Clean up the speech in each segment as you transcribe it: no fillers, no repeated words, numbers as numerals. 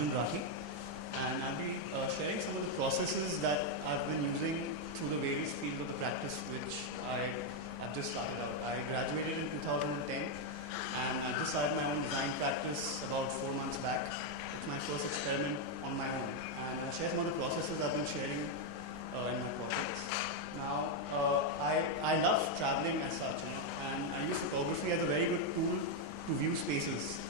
Arjun Rathi, and I'll be sharing some of the processes that I've been using through the various fields of the practice which I've just started out. I graduated in 2010 and I just started my own design practice about 4 months back. It's my first experiment on my own, and I'll share some of the processes I've been sharing in my projects. Now, I love traveling as such, and I use photography as a very good tool to view spaces.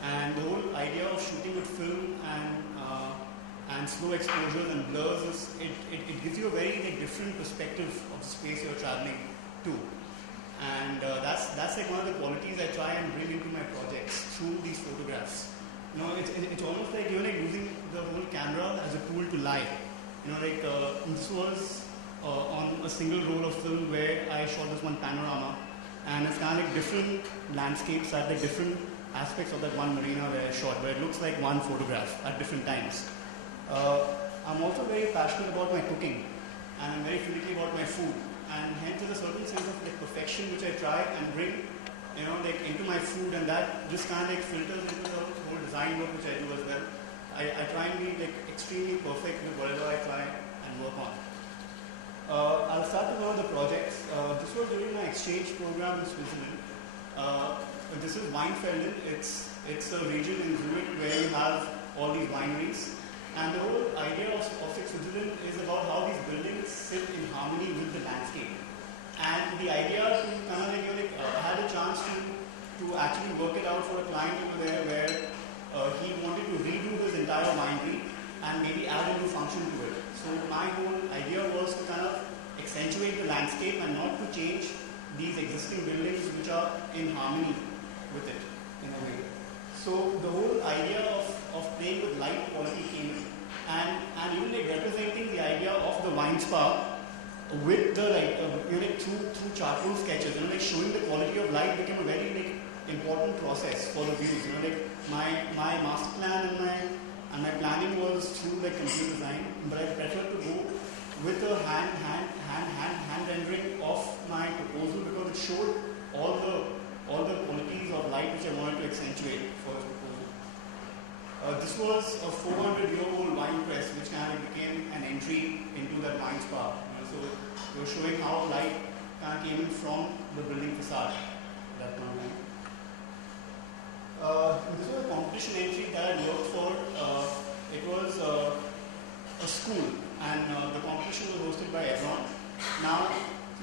And the whole idea of shooting with film and slow exposures and blurs is it gives you a very different perspective of the space you're traveling to. And that's like one of the qualities I try and bring into my projects through these photographs. It's almost like you're using the whole camera as a tool to lie. This was on a single roll of film where I shot this one panorama, and it's kind of like different landscapes at like different aspects of that one marina where I shot, where it looks like one photograph at different times. I'm also very passionate about my cooking, and I'm very finicky about my food, and hence there's a certain sense of like perfection which I try and bring into my food, and that just kind of like filters into the whole design work which I do as well. I try and be like extremely perfect with whatever I try and work on. I'll start with one of the projects. This was during my exchange program in Switzerland. This is Weinfelden. It's a region in Zurich where you have all these wineries. And the whole idea of Switzerland is about how these buildings sit in harmony with the landscape. And the idea to kind of I had a chance to actually work it out for a client over there where he wanted to redo his entire winery and maybe add a new function to it. So my whole idea was to kind of accentuate the landscape and not to change these existing buildings which are in harmony with it in a way. So the whole idea of playing with light quality came in, and even like representing the idea of the wine spa with the through charcoal sketches, showing the quality of light became a very important process for the views. My master plan and my planning was through computer design, but I preferred to go with a hand rendering of my proposal because it showed all the qualities of light which I wanted to accentuate for this proposal. This was a 400-year-old wine press which kind of became an entry into that wine spa. So we were showing how light kind of came in from the building facade at that point. This was a competition entry that I worked for. It was a school, and the competition was hosted by everyone.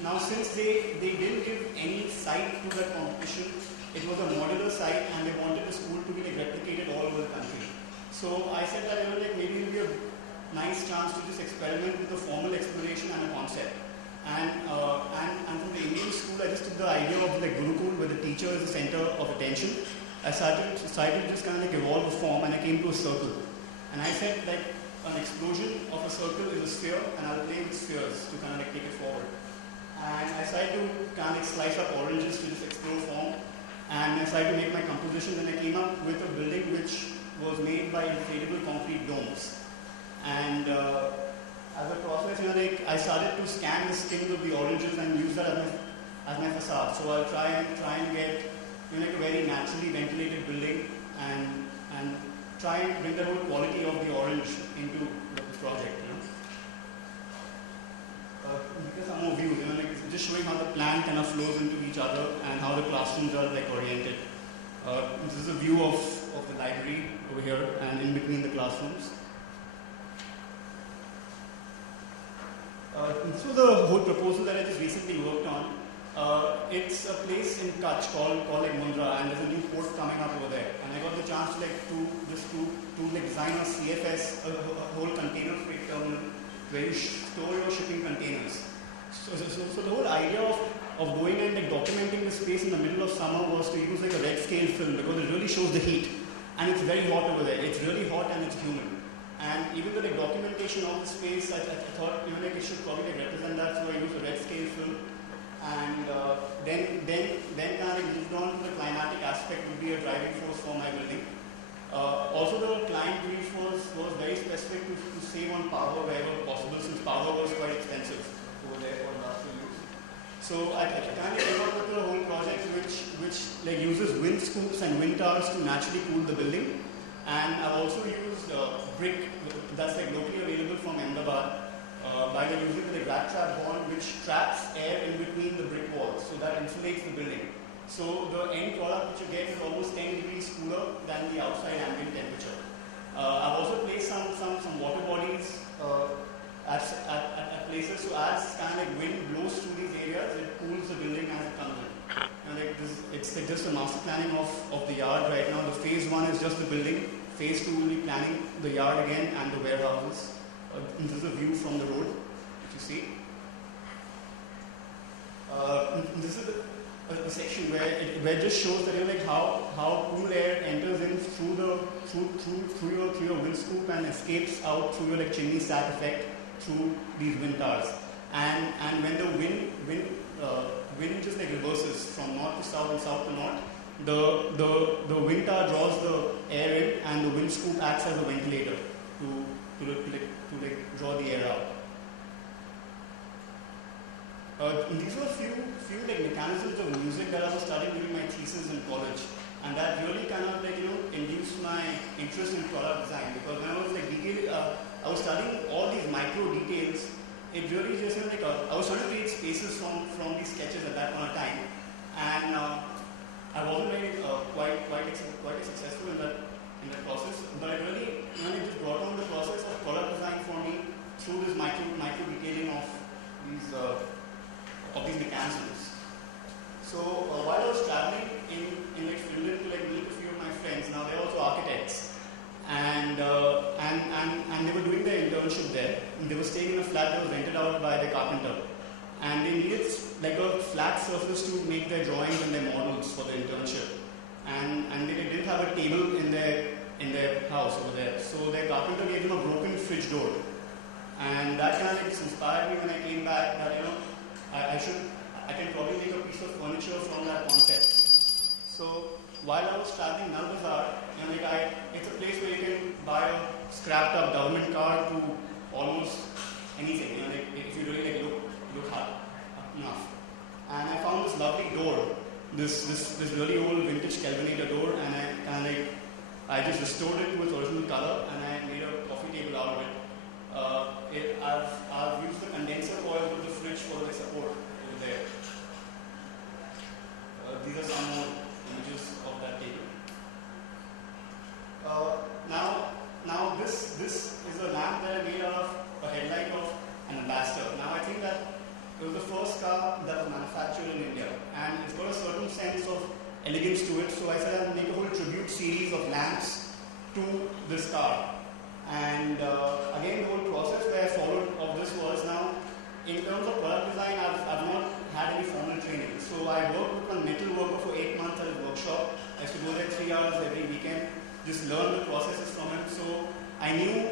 Now since they didn't give any site to that competition, it was a modular site, and they wanted the school to be replicated all over the country. So I said that maybe it would be a nice chance to just experiment with a formal exploration and a concept. And from the Indian school, I just took the idea of Gurukul, where the teacher is the center of attention. I decided to just kind of evolve a form, and I came to a circle. And I said an explosion of a circle is a sphere, and I'll play with spheres to kind of take it forward. And I decided to kind of slice up oranges to just explore form, and I decided to make my composition, and I came up with a building which was made by inflatable concrete domes. And as a process, I started to scan the skins of the oranges and use that as my facade. So I'll try and get a very naturally ventilated building and try and bring the whole quality of the orange into this project. Because some more views, just showing how the plan kind of flows into each other and how the classrooms are oriented. This is a view of the library over here and in between the classrooms. This was the whole proposal that I just recently worked on. It's a place in Kutch called Mundra, and there's a new port coming up over there. And I got the chance to design a CFS, a whole container freight terminal where you store your shipping containers. So the whole idea of going and documenting the space in the middle of summer was to use a red scale film because it really shows the heat, and it's very hot over there. It's really hot and it's humid. And even the documentation of the space, I thought it should probably represent that, so I used a red scale film. And then kind of moved on to the climatic aspect would be a driving force for my building. Also the client brief was very specific to save on power wherever possible, since power was quite expensive over there for industrial use. So I kind of came up with a whole project which uses wind scoops and wind towers to naturally cool the building. And I've also used that's like locally available from Ahmedabad by the using the rat trap bond, which traps air in between the brick walls, so that insulates the building. So the end product which you get is almost 10 degrees cooler than the outside ambient temperature. I've also placed some water bodies at places, so as kind of like wind blows through these areas, it cools the building as it comes in. And like this, it's like just a master planning of the yard right now. The phase 1 is just the building. Phase 2 will be planning the yard again and the warehouses. This is a view from the road, if you see. This is a section where it just shows that like how cool air enters in through your wind scoop and escapes out through your like chimney stack effect through these wind towers. And when the wind just like reverses from north to south and south to north, the wind tower draws the air in and the wind scoop acts as a ventilator to draw the air out. These were a few like mechanisms of music that I was studying during my thesis in college, and that really kind of like induced my interest in product design, because when I was like I was studying all these micro details. It really just like I was trying to create spaces from these sketches at that point of time, and I wasn't really quite successful in that process. But it really it just brought on the process of product design for me through this micro detailing of these mechanisms. So while I was traveling in like Finland to like meet a few of my friends, now they're also architects, and they were doing their internship there. And they were staying in a flat that was rented out by the carpenter, and they needed like a flat surface to make their drawings and their models for the internship. And they didn't have a table in their house over there, so their carpenter gave them a broken fridge door, and that kind of like inspired me when I came back that I can probably make a piece of furniture from that concept. So while I was traveling Nal Bazaar, it's a place where you can buy a scrapped up government car to almost anything. If you really look hard enough. And I found this lovely door, this really old vintage Kelvinator door, and I just restored it to its original color, and I made a coffee table out of it. I've used the condenser coil with the fridge for the support over there. These are some more images of that table. Now this is a lamp that I made out of a headlight of an Ambassador. Now I think that it was the first car that was manufactured in India, and it's got a certain sense of elegance to it. So I said I'll make a whole tribute series of lamps to this car. And again, the whole process where I followed of this was now, in terms of product design, I've not had any formal training. So I worked with a metal worker for 8 months at a workshop. I used to go there 3 hours every weekend, just learn the processes from him. So I knew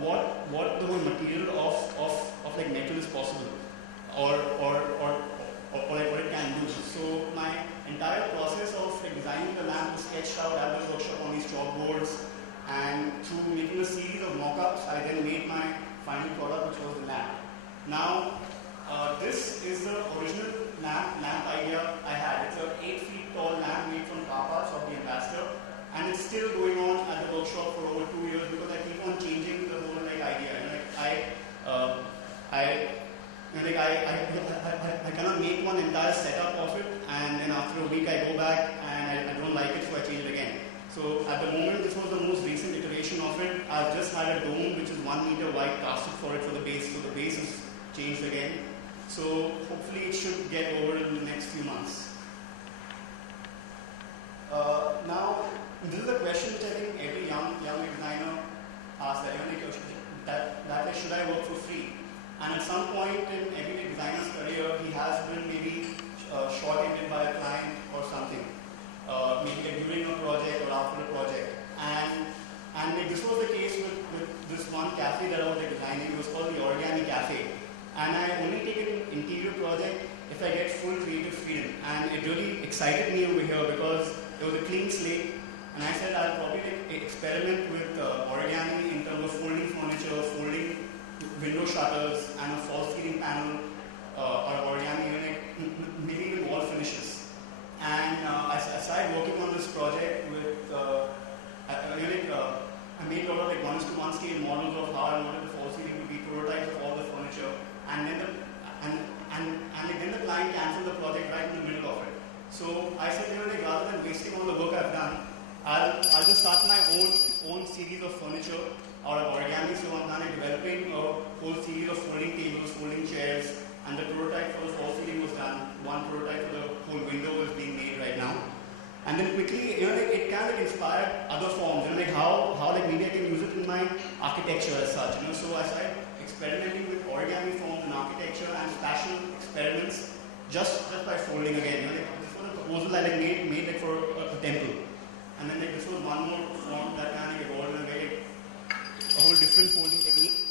what the whole material of like metal is possible, or like what it can do. So my entire process of like designing the lamp was sketched out at the workshop on these chalkboards. And through making a series of mock-ups, I then made my final product, which was the lamp. Now, this is the original lamp idea I had. It's an 8 feet tall lamp made from car parts of the Ambassador, and it's still going on at the workshop for over 2 years because I keep on changing the whole idea. I cannot make one entire setup of it, and then after a week I go back and I don't like it, so I change it again. So at the moment, this was the most recent iteration of it. I've just had a dome which is 1 meter wide casted for it for the base. So the base is changed again. So hopefully it should get over in the next few months. Now, this is a question which I think every young designer asks, that should I work for free? And at some point in every designer's career, he has been maybe short-ended by a client or something. Maybe during a project or after a project. And this was the case with this one cafe that I was designing. It was called the Origami Cafe. And I only take an interior project if I get full creative freedom. And it really excited me over here because it was a clean slate. And I said I'll probably experiment with origami in terms of folding furniture, folding window shutters, and a false ceiling panel, or origami unit, maybe even wall finishes. And I started working on this project with, I made a lot of 1:1 1 scale models of how I wanted the false ceiling to be, prototypes of all the furniture, and then then the client canceled the project right in the middle of it. So I said, like, rather than wasting all the work I've done, I'll just start my own series of furniture out of origami. So I'm kind of developing a whole series of folding tables, folding chairs, and the prototype for the false ceiling was done. One prototype for the whole window is being made right now. And then quickly, like, it kind of inspired other forms, like how like maybe I can use it in my architecture as such. So I started experimenting with origami forms in architecture and spatial experiments just by folding again. Like, this was a proposal I made like for a temple, and then like this was one more form that kind of evolved in a way, a whole different folding technique.